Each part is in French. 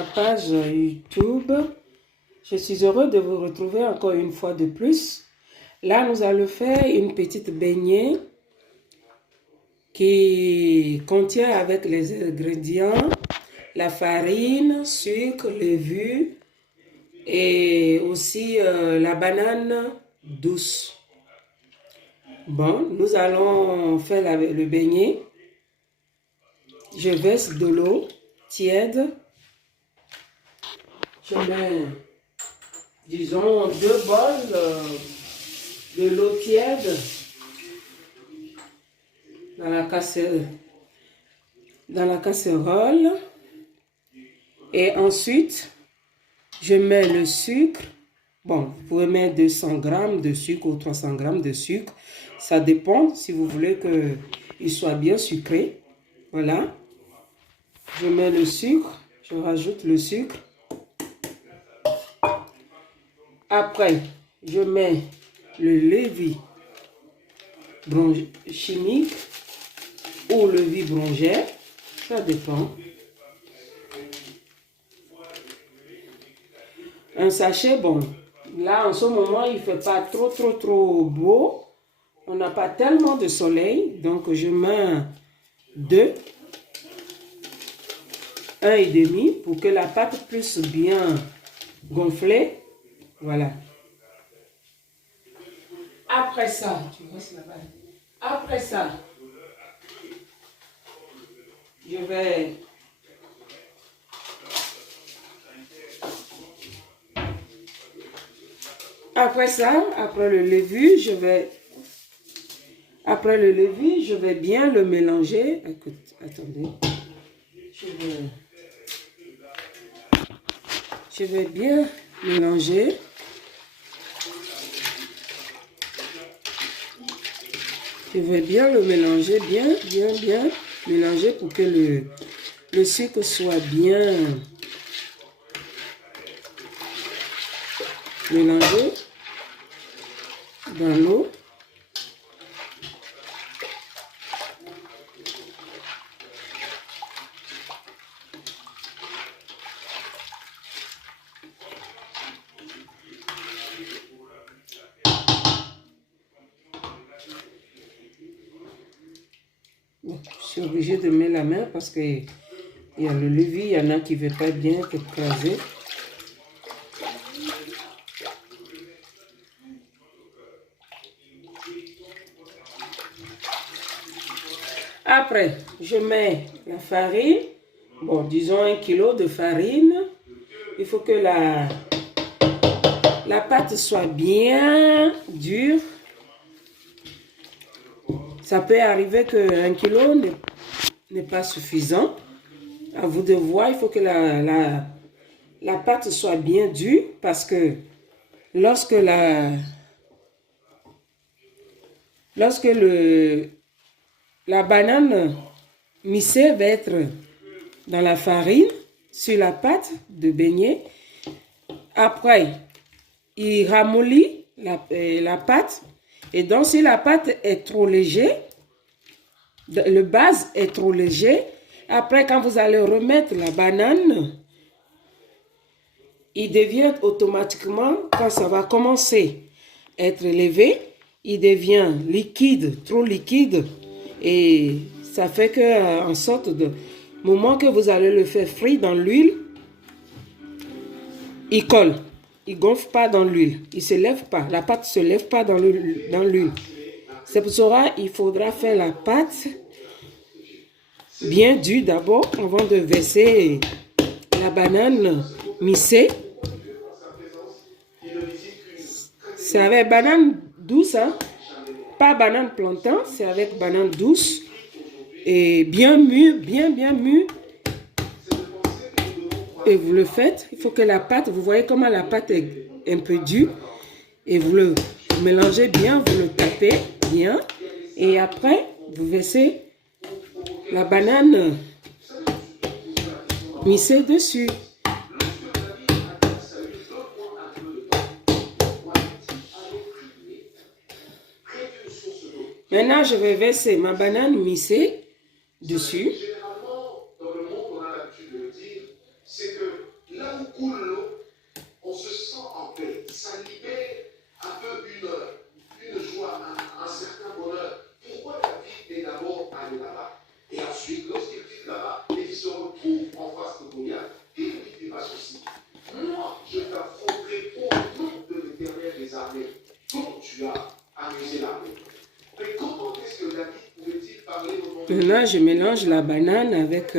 ma page YouTube. Je suis heureux de vous retrouver encore une fois de plus. Là, nous allons faire une petite beignet qui contient avec les ingrédients la farine, sucre, levure et aussi la banane douce. Bon, nous allons faire le beignet. Je verse de l'eau tiède. Je mets, disons, 2 bols de l'eau tiède dans la casserole. Et ensuite, je mets le sucre. Bon, vous pouvez mettre 200 g de sucre ou 300 g de sucre. Ça dépend si vous voulez qu'il soit bien sucré. Voilà. Je mets le sucre. Je rajoute le sucre. Après, je mets le levain chimique ou le levain brongère. Ça dépend. Un sachet, bon. Là, en ce moment, il ne fait pas trop beau. On n'a pas tellement de soleil. Donc, je mets 2. 1,5 pour que la pâte puisse bien gonfler. Voilà. Après ça, je vais après le levain, je vais bien le mélanger. Écoute, attendez. Je vais bien mélanger. Je vais bien le mélanger, bien mélanger pour que le sucre soit bien mélangé dans l'eau. Je suis obligée de mettre la main parce que il y a le levain, il y en a qui ne veut pas bien écraser. Après, je mets la farine. Bon, disons 1 kg de farine. Il faut que la pâte soit bien dure. Ça peut arriver que 1 kg n'est pas suffisant. À vous de voir, il faut que la pâte soit bien dure parce que lorsque la banane mixée va être dans la farine, sur la pâte de beignet, après, il ramollit la pâte. Et donc, si la pâte est trop léger, le base est trop léger, après, quand vous allez remettre la banane, il devient automatiquement, quand ça va commencer à être levé, il devient liquide, trop liquide. Et ça fait que, en sorte de moment que vous allez le faire frire dans l'huile, il colle. Il ne gonfle pas dans l'huile. Il ne se lève pas. La pâte ne se lève pas dans l'huile. C'est pour cela qu'il faudra faire la pâte bien dure d'abord avant de verser la banane mixée. C'est avec banane douce, hein? Pas banane plantain, c'est avec banane douce. Et bien mûre, bien mûre. Et vous le faites, il faut que la pâte, vous voyez comment la pâte est un peu dure. Et vous le mélangez bien, vous le tapez bien. Et après, vous versez la banane mixée dessus. Maintenant, je vais verser ma banane mixée dessus. Maintenant, je mélange la banane avec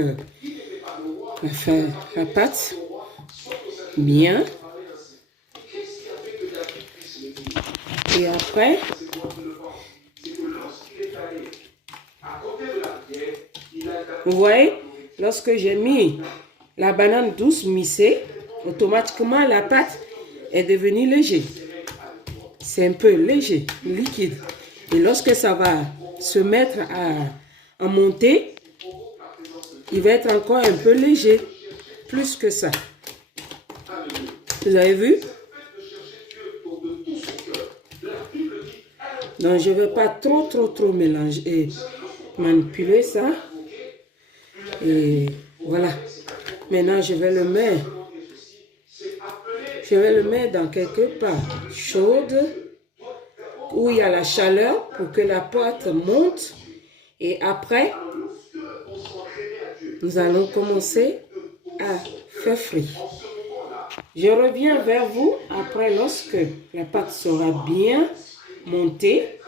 la pâte bien. Et après, vous voyez, lorsque j'ai mis la banane douce mixée, automatiquement la pâte est devenue léger. C'est un peu léger, liquide. Et lorsque ça va se mettre à monter, il va être encore un peu léger, plus que ça. Vous avez vu? Donc, je ne veux pas trop mélanger et manipuler ça. Et voilà. Maintenant, je vais le mettre dans quelque part chaude, où il y a la chaleur pour que la pâte monte. Et après, nous allons commencer à faire frire. Je reviens vers vous après lorsque la pâte sera bien montée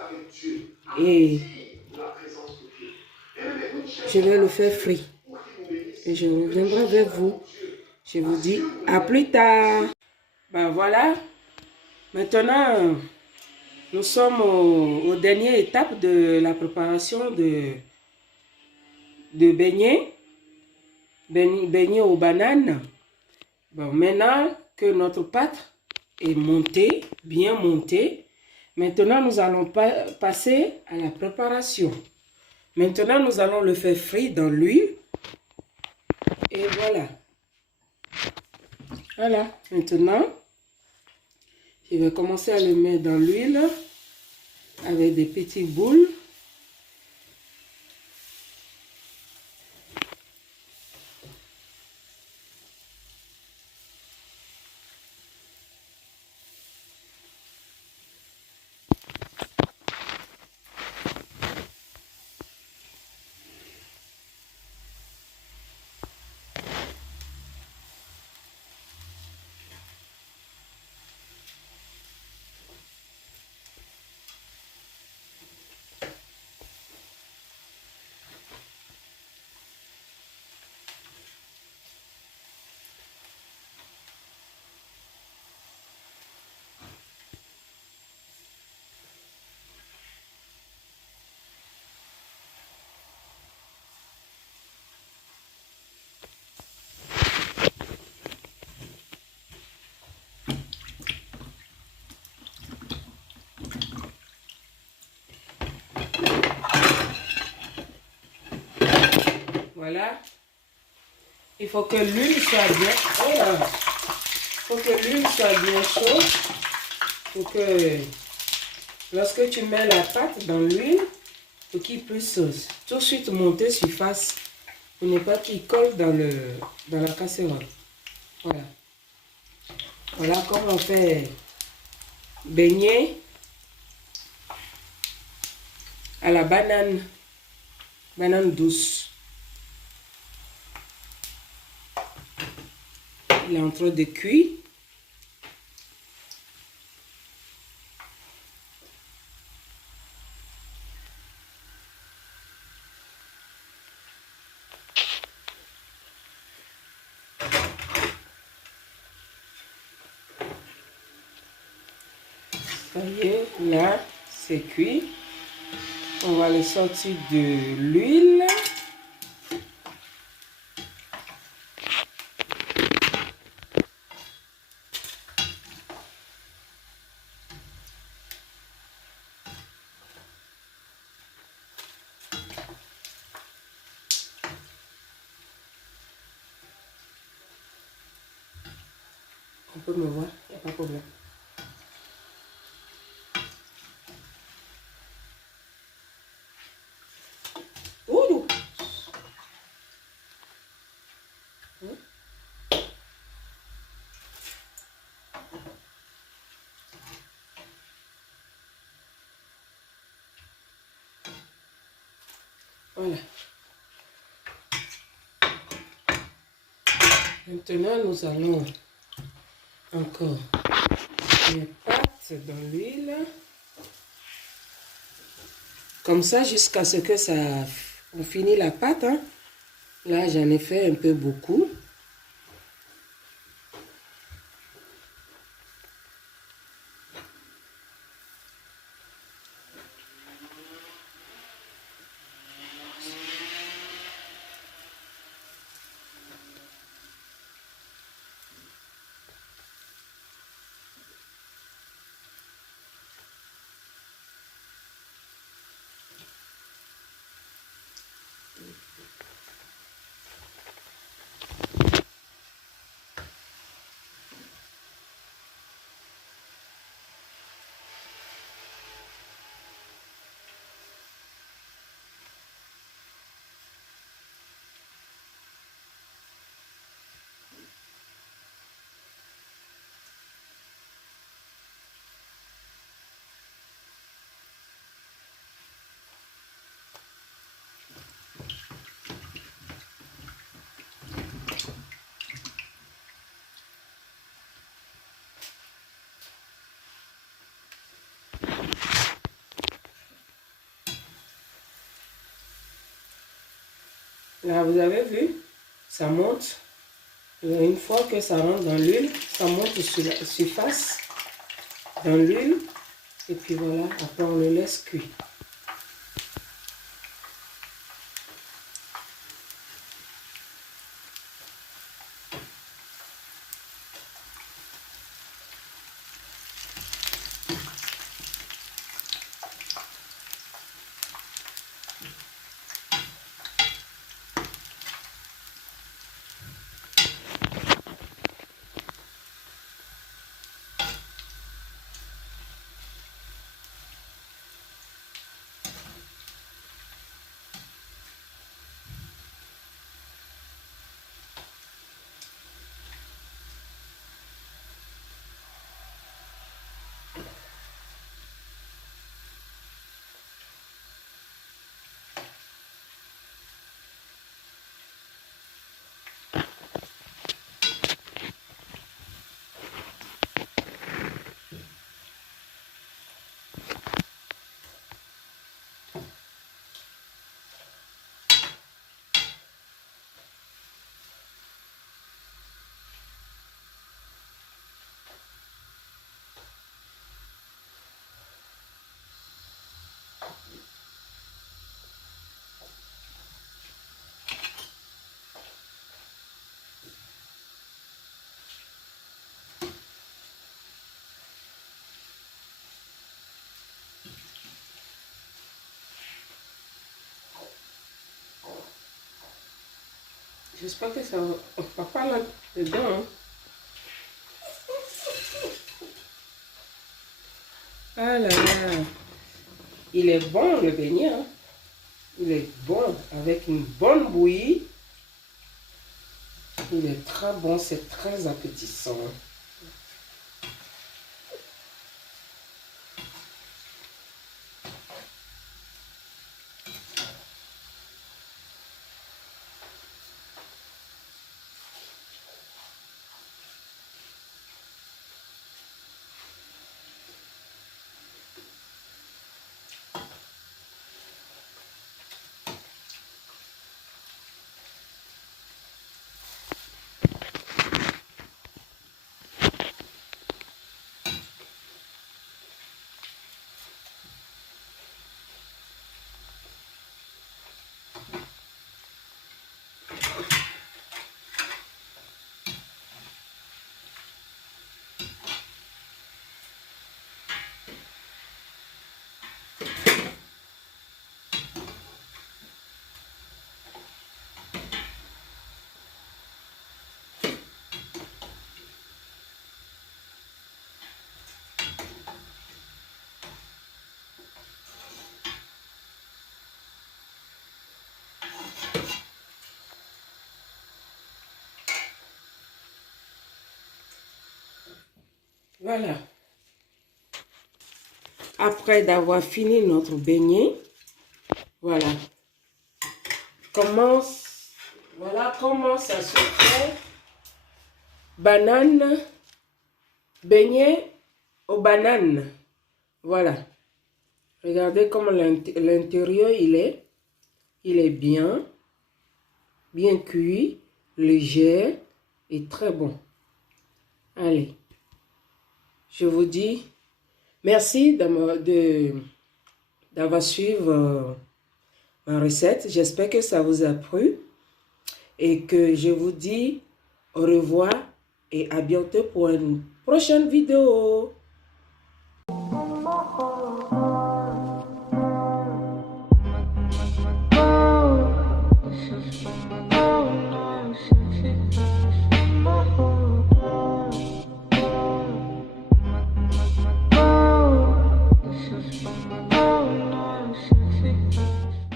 et je vais le faire frire. Et je reviendrai vers vous. Je vous dis à plus tard. Ben voilà. Maintenant, nous sommes aux dernières étapes de la préparation de beignets. Beignets aux bananes. Bon, maintenant que notre pâte est montée, bien montée, maintenant nous allons passer à la préparation. Maintenant, nous allons le faire frire dans l'huile. Et voilà. Voilà. Maintenant, je vais commencer à le mettre dans l'huile avec des petites boules. Voilà. Il faut que l'huile soit bien. Voilà. Il faut que l'huile soit bien chaude pour que lorsque tu mets la pâte dans l'huile, pour qu'il puisse tout de suite monter surface pour ne pas qu'il colle dans la casserole. Voilà. Voilà comment on fait beignet à la banane douce. Il est en train de cuire. Ça y est, là, c'est cuit. On va le sortir de l'huile. On peut me voir, il n'y a pas de problème. Ouh! Voilà. Maintenant, nous allons encore les pâtes dans l'huile. Comme ça, jusqu'à ce que ça... On finit la pâte. Hein. Là, j'en ai fait un peu beaucoup. Là, vous avez vu, ça monte. Et une fois que ça rentre dans l'huile, ça monte sur la surface, dans l'huile. Et puis voilà, après on le laisse cuire. J'espère que ça va pas là-dedans. Hein. Ah là là. Il est bon le beignet. Hein. Il est bon avec une bonne bouillie. Il est très bon, c'est très appétissant. Voilà. Après d'avoir fini notre beignet, voilà. Voilà comment ça se fait. Banane, beignet aux bananes. Voilà. Regardez comment l'intérieur il est. Il est bien cuit, léger et très bon. Allez, je vous dis merci d'avoir suivi ma recette. J'espère que ça vous a plu et que je vous dis au revoir et à bientôt pour une prochaine vidéo.